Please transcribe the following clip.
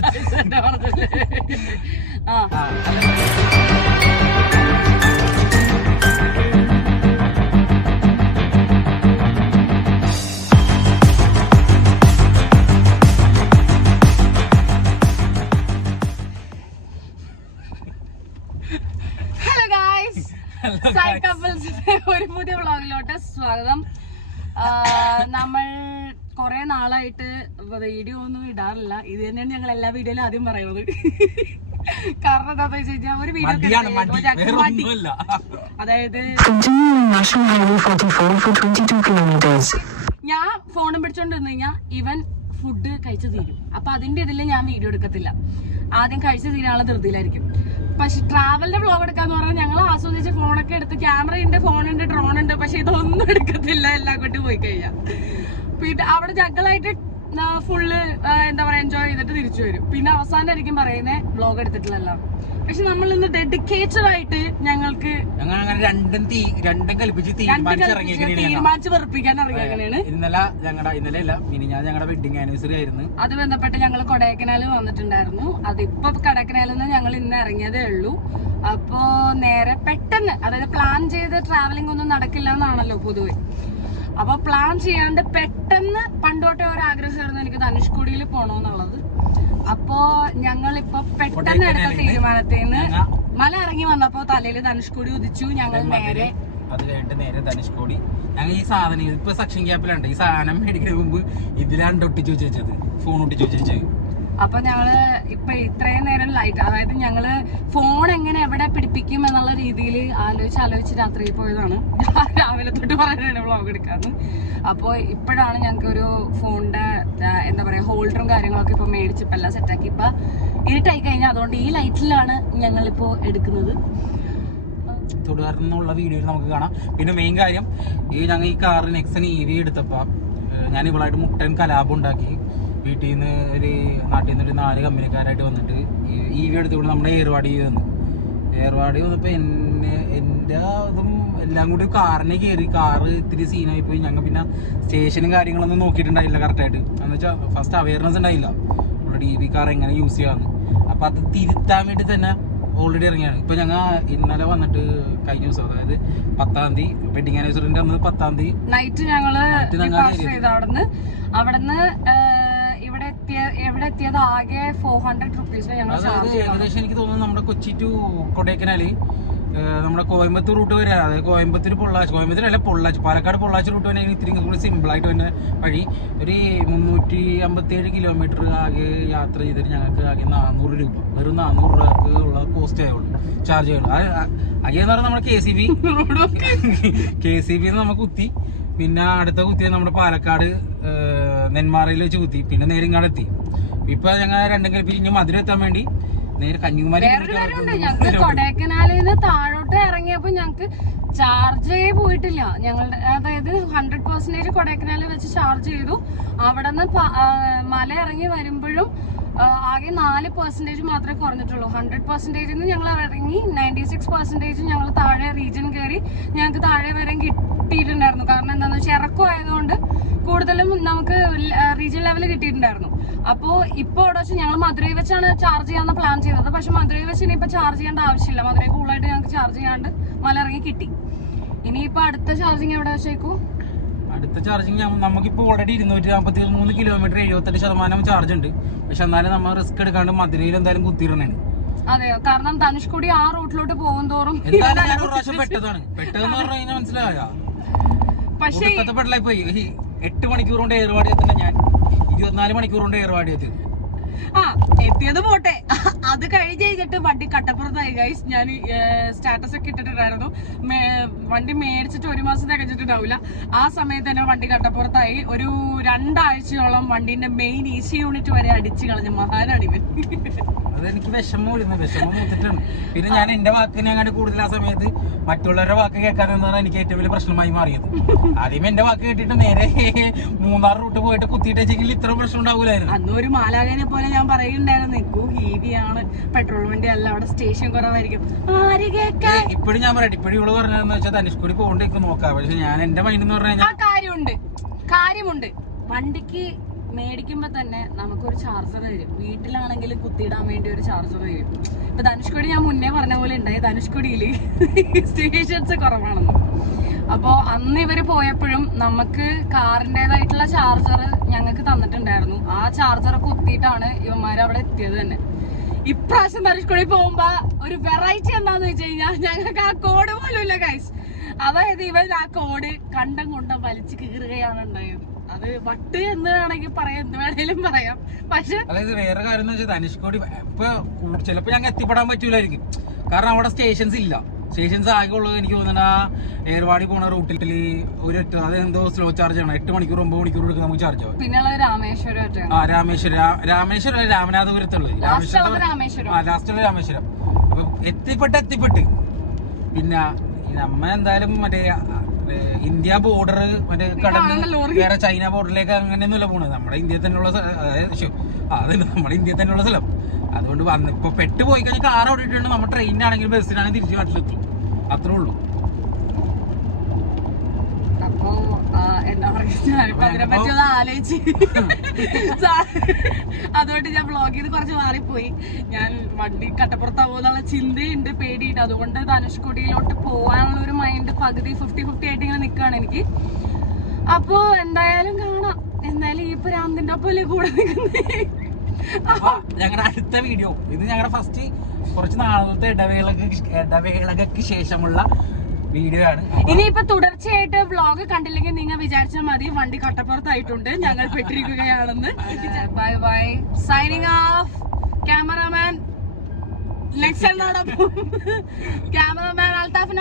Hello guys, സൈ കപ്പിൾസിന്റെ ഒരു പുതിയ വ്ളോഗിലോട്ട് സ്വാഗതം. നമ്മൾ കുറെ നാളായിട്ട് വീഡിയോ ഒന്നും ഇടാറില്ല. ഇത് തന്നെയാണ് ഞങ്ങൾ എല്ലാ വീഡിയോയിലും ആദ്യം പറയുന്നത്. കാരണം എന്താ വെച്ച് കഴിഞ്ഞാൽ ഒരു വീഡിയോ അതായത് ഞാൻ ഫോണും പിടിച്ചോണ്ട് വന്നു കഴിഞ്ഞാൽ ഇവൻ ഫുഡ് കഴിച്ചു തീരും. അപ്പൊ അതിന്റെ ഇതിൽ ഞാൻ വീഡിയോ എടുക്കത്തില്ല. ആദ്യം കഴിച്ചു തീരാനുള്ള ധൃതിയിലായിരിക്കും. പക്ഷെ ട്രാവലിന്റെ വ്ളോഗ് എടുക്കാന്ന് പറഞ്ഞാൽ ഞങ്ങൾ ആസ്വദിച്ച് ഫോണൊക്കെ എടുത്ത് ക്യാമറയുണ്ട്, ഫോണുണ്ട്, ഡ്രോൺ ഉണ്ട്. പക്ഷെ ഇതൊന്നും എടുക്കത്തില്ല എല്ലാം കൊണ്ട് പോയി കഴിഞ്ഞാൽ. പിന്നെ അവിടെ ജഗ്ഗളായിട്ട് ഫുള്ള് എന്താ പറയാ എൻജോയ് ചെയ്തിട്ട് തിരിച്ചു വരും. പിന്നെ അവസാനമായിരിക്കും പറയുന്നത് വ്ളോഗ് എടുത്തിട്ടില്ലല്ലോ. പക്ഷെ നമ്മൾ ഇന്ന് ഡെഡിക്കേറ്റഡ് ആയിട്ട് ഞങ്ങൾക്ക് തീരുമാനിച്ച് വെറുപ്പിക്കാൻ ഇറങ്ങിയാണ്. ഇന്നലെ ഞങ്ങളുടെ വെഡിങ് ആനിവേഴ്സറി ആയിരുന്നു. അത് ബന്ധപ്പെട്ട് ഞങ്ങൾ കൊടൈക്കനാൽ വന്നിട്ടുണ്ടായിരുന്നു. അതിപ്പോ കൊടൈക്കനാലിൽ നിന്ന് ഞങ്ങൾ ഇന്ന് ഇറങ്ങിയതേ ഉള്ളൂ. അപ്പോ നേരെ പെട്ടെന്ന്, അതായത് പ്ലാൻ ചെയ്ത് ട്രാവലിംഗ് ഒന്നും നടക്കില്ല എന്നാണല്ലോ പൊതുവെ. അപ്പൊ പ്ലാൻ ചെയ്യാണ്ട് പെട്ടെന്ന് പണ്ടോട്ടെ ഒരു ആഗ്രഹമായിരുന്നു എനിക്ക് ധനുഷ്കോടിയിൽ പോണോന്നുള്ളത്. അപ്പോ ഞങ്ങളിപ്പോ പെട്ടെന്ന് എടുത്ത തീരുമാനത്തിൽ നിന്ന് മല ഇറങ്ങി വന്നപ്പോ തലയിൽ ധനുഷ്കോടി ഉദിച്ചു. ഞങ്ങൾ നേരെ അത് കഴിഞ്ഞിട്ട് നേരെ ധനുഷ്കോടി. ഞങ്ങൾ ഈ സാധനം ഇപ്പൊ സെക്ഷൻ ക്യാപ്പിലുണ്ട്. ഈ സാധനം മേടിക്കുന്ന മുമ്പ് ഇതിലാണ് ഒട്ടിച്ചു വെച്ചത്, ഫോൺ ഒട്ടിച്ചു വെച്ചത്. അപ്പൊ ഞങ്ങള് ഇപ്പൊ ഇത്രയും നേരം ലൈറ്റ്, അതായത് ഞങ്ങള് ഫോൺ എങ്ങനെ എവിടെ പിടിപ്പിക്കും എന്നുള്ള രീതിയിൽ ആലോചിച്ച് രാത്രിയിൽ പോയതാണ്. രാവിലെ തൊട്ട് പറയാനാണ് വ്ളോഗ് എടുക്കാന്ന്. അപ്പൊ ഇപ്പോഴാണ് ഞങ്ങൾക്ക് ഒരു ഫോണിന്റെ എന്താ പറയാ ഹോൾഡറും കാര്യങ്ങളൊക്കെ ഇപ്പൊ മേടിച്ച് ഇപ്പൊ എല്ലാം സെറ്റാക്കി. ഇപ്പൊ ഇരുട്ടായി കഴിഞ്ഞാൽ അതുകൊണ്ട് ഈ ലൈറ്റിലാണ് ഞങ്ങളിപ്പോ എടുക്കുന്നത്. തുടർന്നുള്ള വീഡിയോയിൽ നമുക്ക് കാണാം. പിന്നെ മെയിൻ കാര്യം, ഞങ്ങൾ ഈ കാറ് നെക്സൺ EV എടുത്തപ്പോ ഞാൻ ഇവളായിട്ട് മുട്ടൻ കലാപം ഉണ്ടാക്കി. വീട്ടിൽ നിന്ന് നാട്ടിൽ നിന്ന് ഒരു 4 കമ്പനിക്കാരായിട്ട് വന്നിട്ട് EV എടുത്തുകൊണ്ട് നമ്മുടെ ഏർവാടി വന്നു. ഏർവാടി വന്നപ്പോൾ എൻ്റെ അതും എല്ലാം കൂടി കാറിനെ കയറി. കാറ് ഇത്തിരി സീനായി പോയി. ഞങ്ങൾ പിന്നെ സ്റ്റേഷനും കാര്യങ്ങളൊന്നും നോക്കിയിട്ടുണ്ടായില്ല കറക്റ്റായിട്ട്. എന്ന് വെച്ചാൽ ഫസ്റ്റ് അവയർനെസ് ഉണ്ടായില്ല ഓൾറെഡി EV കാർ എങ്ങനെ യൂസ് ചെയ്യാമെന്ന്. അപ്പം അത് തിരുത്താൻ വേണ്ടി തന്നെ ഓൾറെഡി ഇറങ്ങിയാണ്. ഇപ്പം ഞങ്ങൾ ഇന്നലെ വന്നിട്ട് കഴിഞ്ഞ ദിവസം, അതായത് 10-ാം തീയതി വെഡിങ് ആനിവേഴ്സറിന്റെ അന്ന് 10-ാം തീയതി നൈറ്റ് ഞങ്ങള് അവിടുന്ന് എവിടെ എത്തിയത് ആകെ 400 റുപ്പീസ്. ഏകദേശം എനിക്ക് തോന്നുന്നു നമ്മുടെ കൊച്ചി ടു കൊടൈക്കനാല് നമ്മുടെ കോയമ്പത്തൂർ റൂട്ട് വരെ, അതായത് കോയമ്പത്തൂർ പൊള്ളാച്ചി പാലക്കാട് പൊള്ളാച്ചി റൂട്ട് തന്നെ ഇത്തിരി കൂടി സിമ്പിൾ ആയിട്ട് തന്നെ വഴി ഒരു 357 കിലോമീറ്റർ ആകെ യാത്ര ചെയ്തിട്ട് ഞങ്ങൾക്ക് ആകെ 400 രൂപ, വെറും 400 രൂപക്ക് ഉള്ള കോസ്റ്റ് ആയുള്ളൂ, ചാർജ് ചെയ്യുള്ളൂ. ആകെയെന്ന് പറഞ്ഞാൽ നമ്മുടെ KCB നമ്മൾ കുത്തി. പിന്നെ അടുത്ത കുത്തിയത് നമ്മുടെ പാലക്കാട് നെന്മാറയിൽ വെച്ച് കുത്തി. പിന്നെ നേരെ ഇങ്ങോട്ട് എത്തി. ഇപ്പൊ ഞങ്ങൾ രണ്ടും കൽപ്പിച്ച് മധുരം എത്താൻ വേണ്ടി നേരെ കന്യാകുമാരി. ഞങ്ങൾക്ക് കൊടൈക്കനാലിൽ നിന്ന് താഴോട്ട് ഇറങ്ങിയപ്പോ ഞങ്ങക്ക് ചാർജേ പോയിട്ടില്ല. ഞങ്ങളുടെ അതായത് 100% കൊടൈക്കനാലിൽ വെച്ച് ചാർജ് ചെയ്തു. അവിടെ നിന്ന് മല ഇറങ്ങി വരുമ്പോഴും ആകെ 4% മാത്രമേ കുറഞ്ഞിട്ടുള്ളൂ. 100% ഞങ്ങൾ ഇറങ്ങി 96% ഞങ്ങൾ താഴെ റീജിയൻ കയറി. ഞങ്ങൾക്ക് താഴെ വരെ കിട്ടിയിട്ടുണ്ടായിരുന്നു. കാരണം എന്താണെന്ന് വെച്ചാൽ ഇറക്കമായതുകൊണ്ട് കൂടുതലും നമുക്ക് റീജിയൻ ലെവൽ കിട്ടിയിട്ടുണ്ടായിരുന്നു. അപ്പോൾ ഇപ്പോൾ അവിടെ വെച്ച് ഞങ്ങൾ മധുരൈ വെച്ചാണ് ചാർജ് ചെയ്യാന്ന് പ്ലാൻ ചെയ്തത്. പക്ഷെ മധുരൈ വെച്ച് ഇനിയിപ്പോൾ ചാർജ് ചെയ്യേണ്ട ആവശ്യമില്ല. മധുരൈ കൂളായിട്ട് ഞങ്ങൾക്ക് ചാർജ് ചെയ്യാണ്ട് മല ഇറങ്ങി കിട്ടി. ഇനിയിപ്പോൾ അടുത്ത ചാർജിങ് എവിടെ വെച്ചേക്കും? അടുത്ത ചാർജിങ് നമുക്കിപ്പോൾ ഓൾറെഡി 243 കിലോമീറ്റർ 78% ചാർജ് ഉണ്ട്. പക്ഷെ എന്നാലും നമ്മൾ റിസ്ക് എടുക്കാണ്ട് മധുരയിൽ എന്തായാലും കുത്തിയിടണേണ്. അതെയോ? കാരണം ധനുഷ്കോടി ആ റൂട്ടിലോട്ട് പോകും തോറും പെട്ടെന്ന് പറഞ്ഞു കഴിഞ്ഞാൽ മനസ്സിലായ. പക്ഷേ പോയി 8 മണിക്കൂർ കൊണ്ട് ഏർവാടി എത്തണ്ട ഞാൻ 24 മണിക്കൂർ കൊണ്ട് ഏർവാടി എത്തി. എത്തിയത് പോട്ടെ, അത് കഴിഞ്ഞിട്ട് വണ്ടി കട്ടപ്പുറത്തായി ഗൈസ്. ഞാൻ സ്റ്റാറ്റസ് ഒക്കെ ഇട്ടിട്ടുണ്ടായിരുന്നു. വണ്ടി മേടിച്ചിട്ട് 1 മാസം തികച്ചിട്ടുണ്ടാവില്ല. ആ സമയത്ത് തന്നെ വണ്ടി കട്ടപ്പുറത്തായി. ഒരു 2 ആഴ്ചയോളം വണ്ടിന്റെ മെയിൻ EC യൂണിറ്റ് വരെ അടിച്ചു കളഞ്ഞ മഹാനാണ് ഇവൻ. അതെനിക്ക് വിഷമം മൂത്തിട്ടുണ്ട്. പിന്നെ ഞാൻ എന്റെ വാക്കിനെ അങ്ങോട്ട് കൂടുതൽ ആ സമയത്ത് മറ്റുള്ളവരുടെ വാക്ക് കേൾക്കാതെന്ന് പറഞ്ഞാൽ എനിക്ക് ഏറ്റവും വലിയ പ്രശ്നമായി മാറിയത്. ആദ്യം എന്റെ വാക്ക് കേട്ടിട്ട് നേരെ മൂന്നാർ റൂട്ട് പോയിട്ട് കുത്തിയിട്ടെങ്കിൽ ഇത്ര പ്രശ്നം ഉണ്ടാവൂലായിരുന്നു. അന്ന് ഒരു മാലാകനെ പോലെ ഞാൻ പറയുന്നുണ്ടായിരുന്നു, നിൽക്കൂ EV ആണ്, പെട്രോൾ വണ്ടി അല്ല, അവിടെ സ്റ്റേഷൻ കുറവായിരിക്കും. ഇപ്പോഴും ഞാൻ പറയട്ടെ, ഇപ്പോഴും ഇവിടെ പറഞ്ഞതെന്ന് വെച്ചാൽ ധനുഷ്കോടി പോകണ്ടേക്ക് നോക്കാം. പക്ഷെ ഞാൻ എന്റെ മൈൻഡ് എന്ന് പറഞ്ഞു കഴിഞ്ഞാൽ കാര്യമുണ്ട്. വണ്ടിക്ക് മേടിക്കുമ്പോ തന്നെ നമുക്കൊരു ചാർജർ തരും. വീട്ടിലാണെങ്കിലും കുത്തിയിടാൻ വേണ്ടി ഒരു ചാർജർ തരും. ഇപ്പൊ ധനുഷ്കോടി ഞാൻ മുന്നേ പറഞ്ഞ പോലെ ഉണ്ടായി, ധനുഷ്കോടിയില് സ്റ്റേഷൻസ് കുറവാണെന്ന്. അപ്പോ അന്ന് ഇവര് പോയപ്പോഴും നമുക്ക് കാറിൻ്റെതായിട്ടുള്ള ചാർജർ ഞങ്ങൾക്ക് തന്നിട്ടുണ്ടായിരുന്നു. ആ ചാർജർ കുത്തിയിട്ടാണ് ഇവന്മാര് അവിടെ എത്തിയത് തന്നെ. ഇപ്രാവശ്യം ധനുഷ്കോടി പോകുമ്പോ ഒരു വെറൈറ്റി എന്താന്ന് വെച്ച് കഴിഞ്ഞാൽ ഞങ്ങൾക്ക് ആ കോഡ് പോലും ഇല്ല ഗൈസ്. അതായത് ഇവൻ ആ കോഡ് കണ്ടം കൊണ്ടം വലിച്ചു കീറുകയാണ് ഉണ്ടായത്. അത് വട്ട് എന്ന് വേണമെങ്കിൽ പറയാം, എന്ത് വേണേലും പറയാം. പക്ഷെ അതായത് വേറെ കാര്യം എന്ന് വെച്ചാൽ ധനുഷ്കോടി ഇപ്പൊ ചിലപ്പോ ഞങ്ങൾ എത്തിപ്പെടാൻ പറ്റൂലായിരിക്കും. കാരണം അവിടെ സ്റ്റേഷൻസ് ഇല്ല. സ്റ്റേഷൻസ് ആകെ ഉള്ളത് എനിക്ക് തോന്നുന്നത് ആ ഏർവാടി പോണ റൂട്ടിൽ അതെന്തോ സ്ലോ ചാർജ് ആണ്. 8 മണിക്കൂർ 9 മണിക്കൂർ എടുക്കും നമുക്ക് ചാർജ് ആവും. പിന്നെ രാമേശ്വരം. രാമേശ്വരം രാമനാഥപുരത്തുള്ളത് ലാസ്റ്റുള്ള രാമേശ്വരം. അപ്പൊ എത്തിപ്പെട്ട് പിന്നെ നമ്മ എന്തായാലും മറ്റേ ഇന്ത്യ ബോർഡർ മറ്റേ കടന്ന് വേറെ ചൈന ബോർഡറിലേക്ക് അങ്ങനെയൊന്നുമല്ല പോണത്. നമ്മുടെ ഇന്ത്യയിൽ തന്നെയുള്ള അതന്നെ നമ്മുടെ ഇന്ത്യയിൽ തന്നെയുള്ള സ്ഥലം. അതുകൊണ്ട് ഇപ്പൊ പെട്ട് പോയി കഴിഞ്ഞാൽ കാർ ഓടിയിട്ടുണ്ട്. നമ്മൾ ട്രെയിനാണെങ്കിലും ബസ്സിനാണെങ്കിൽ തിരിച്ചു നാട്ടിലെത്തും. അത്രേ ഉള്ളൂ. അപ്പൊ എന്താ പറയുക, അതിനെപ്പറ്റി ഒന്ന് ആലോചിച്ച് അതുകൊണ്ട് ഞാൻ വ്ളോഗ് ചെയ്ത് കുറച്ച് മാറിപ്പോയി. ഞാൻ വണ്ടി കട്ടപ്പുറത്താവുന്നുള്ള ചിന്തയുണ്ട്, പേടിയുണ്ട്. അതുകൊണ്ട് ധനുഷ്കോടിയിലോട്ട് പോകാനുള്ള ഒരു മൈൻഡ് പകുതി 50-50 ആയിട്ട് ഇങ്ങനെ നിൽക്കുകയാണ് എനിക്ക്. അപ്പൊ എന്തായാലും കാണാം. എന്തായാലും ഈ പ്രാന്തിന്റെ ഒപ്പം കൂടെ നിൽക്കുന്നേ. ഞങ്ങളുടെ അടുത്ത വീഡിയോ ഇത് ഞങ്ങളുടെ ഫസ്റ്റ് കുറച്ച് നാളത്തെ ഇടവേളകൾക്ക് ശേഷമുള്ള വീഡിയോ ആണ്. ഇനിയിപ്പൊ തുടർച്ചയായിട്ട് വ്ളോഗ് കണ്ടില്ലെങ്കിൽ നിങ്ങൾ വിചാരിച്ചാൽ മതി, വണ്ടി കട്ടപ്പുറത്തായിട്ടുണ്ട്, ഞങ്ങൾ പെട്ടിരിക്കുകയാണെന്ന്. Bye bye, signing off. Cameraman ലെക്സനോടൊപ്പം ക്യാമറാമാൻ അൽത്താഫ്